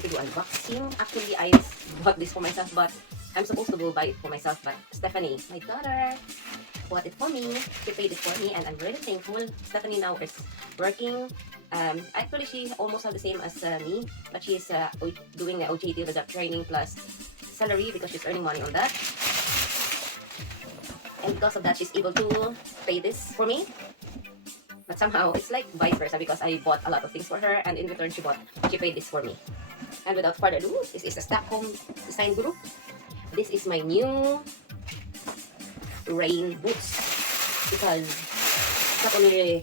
going to do unboxing. Actually, I bought this for myself, but I'm supposed to go buy it for myself. But Stephanie, my daughter, bought it for me. She paid it for me, and I'm really thankful. Stephanie now is working. Actually, she almost have the same as me, but she's doing the OJT, the job training plus salary because she's earning money on that. And because of that, she's able to pay this for me. But somehow, it's like vice versa because I bought a lot of things for her, and in return, she paid this for me. And without further ado, this is the Stockholm Design group. This is my new rain boots because it's not only,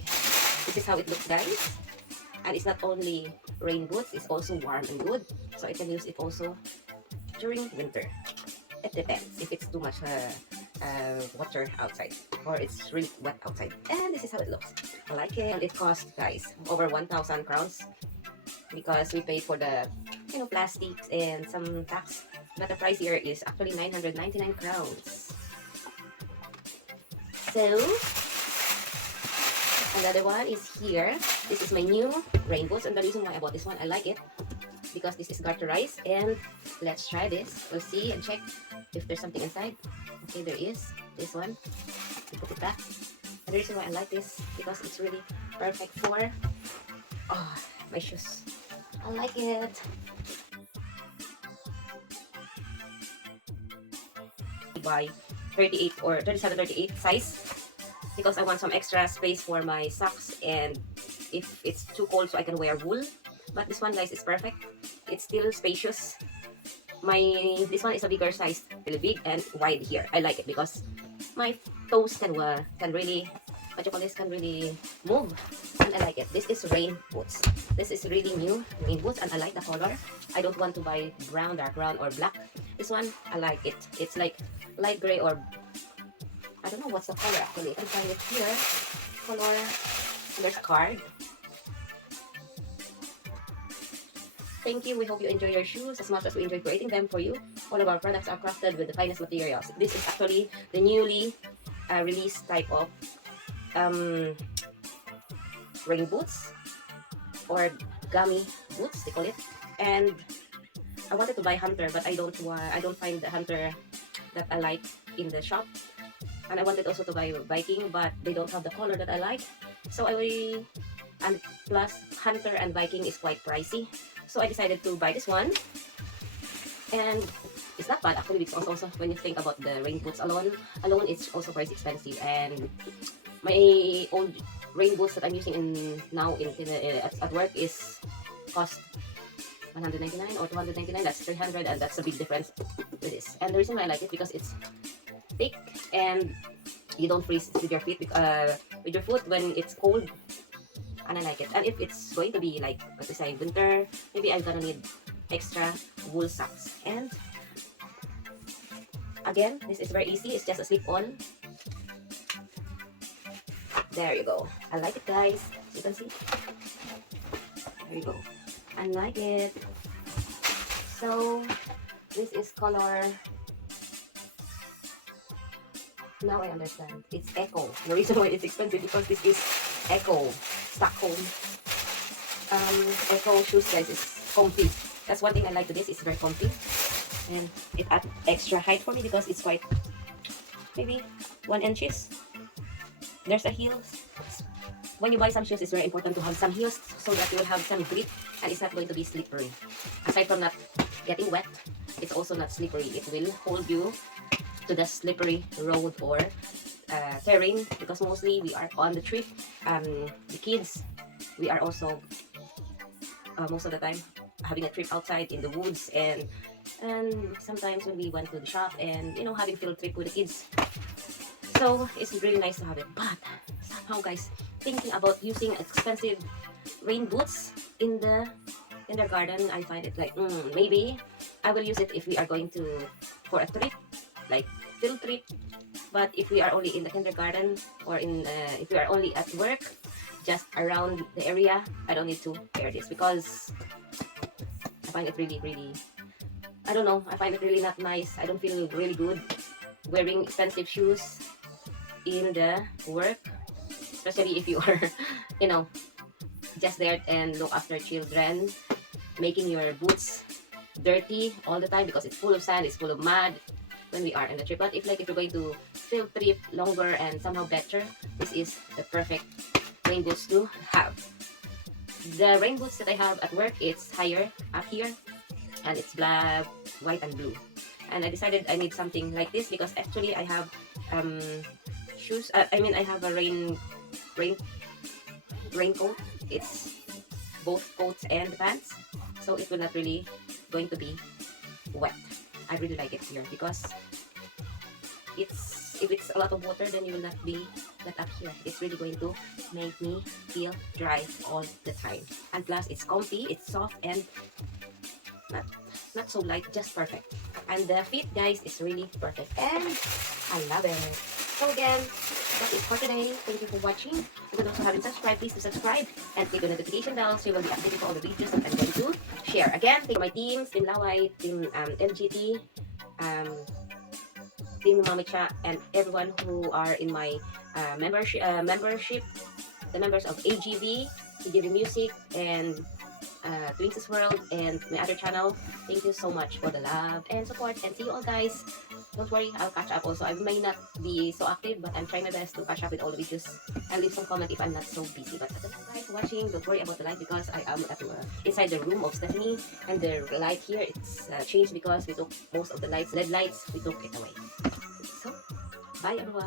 this is how it looks, guys. And it's not only rain boots, it's also warm and good. So I can use it also during winter. It depends if it's too much water outside or it's really wet outside. And this is how it looks. I like it. And it cost, guys, over 1,000 crowns because we paid for the plastics and some tax. But the price here is actually 999 crowns. So another one is here. This is my new rain boots, and the reason why I bought this one, I like it because this is garterized. And let's try this. We'll see and check if there's something inside. Okay, there is this one. We put it back. And the reason why I like this because it's really perfect for my shoes. I like it. By 38 or 37, 38 size because I want some extra space for my socks, and if it's too cold so I can wear wool. But this one, guys, is perfect. It's still spacious. This one is a bigger size, really big and wide here. I like it because my toes can really, can really move, and I like it. This is rain boots. This is really new rain boots, and I like the color. I don't want to buy brown, dark brown, or black. This one, I like it. It's like light gray, or I don't know what's the color actually. I can find it here. Color, and there's a card. Thank you. We hope you enjoy your shoes as much as we enjoy creating them for you. All of our products are crafted with the finest materials. This is actually the newly released type of rain boots or gummy boots, they call it. And I wanted to buy Hunter, but I don't find the Hunter that I like in the shop. And I wanted also to buy Viking, but they don't have the color that I like. So and plus Hunter and Viking is quite pricey. So I decided to buy this one. And it's not bad actually because also when you think about the rain boots alone it's also quite expensive. And my old rain boots that I'm using now at work is cost 199 or 299. That's 300, and that's a big difference with this. And the reason why I like it because it's thick and you don't freeze with your feet with your foot when it's cold. And I like it. And if it's going to be like, let's say, winter, maybe I'm gonna need extra wool socks. And again, this is very easy. It's just a slip-on. There you go. I like it, guys. You can see. There you go. I like it. So this is color. Now I understand. It's Ecco. The reason why it's expensive because this is Ecco Stockholm. Ecco shoes, guys, is comfy. That's one thing I like to this. It's very comfy, and it adds extra height for me because it's quite maybe 1 inches. There's a heel. When you buy some shoes, it's very important to have some heels so that you will have some grip and it's not going to be slippery. Aside from not getting wet, it's also not slippery. It will hold you to the slippery road or terrain because mostly we are on the trip. The kids, we are also most of the time having a trip outside in the woods, and sometimes when we went to the shop and having field trip with the kids. So it's really nice to have it. But somehow, guys, thinking about using expensive rain boots in the kindergarten, I find it like maybe I will use it if we are going for a trip, like field trip. But if we are only in the kindergarten or if we are only at work, just around the area, I don't need to wear this because I find it really, I don't know, I find it really not nice. I don't feel really good wearing expensive shoes in the work, especially if you are, just there and look after children, making your boots dirty all the time because it's full of sand, it's full of mud when we are on the trip. But if you're going to still trip longer and somehow better, this is the perfect rain boots to have. The rain boots that I have at work, it's higher up here, and it's black, white, and blue. And I decided I need something like this because actually I have shoes. I have a raincoat. It's both coats and pants, so it will not really going to be wet. I really like it here because if it's a lot of water, then you will not be wet up here. It's really going to make me feel dry all the time. And plus, it's comfy, it's soft, and not so light, just perfect. And the fit, guys, is really perfect, and I love it. So again, that's it for today. Thank you for watching. If you also haven't subscribed, please do subscribe and click the notification bell so you will be updated for all the videos that I'm going to share. Again, thank you my teams, Team Laway, Team LGT, Team Mamicha, and everyone who are in my membership, the members of AGV, AGV Music, and Twinks World, and my other channel. Thank you so much for the love and support, and see you all, guys. Don't worry, I'll catch up also. I may not be so active, but I'm trying my best to catch up with all the videos and leave some comment if I'm not so busy. But thank you guys for watching. Don't worry about the light because I am at inside the room of Stephanie, and the light here it's changed because we took most of the lights, LED lights, we took it away. So, bye everyone.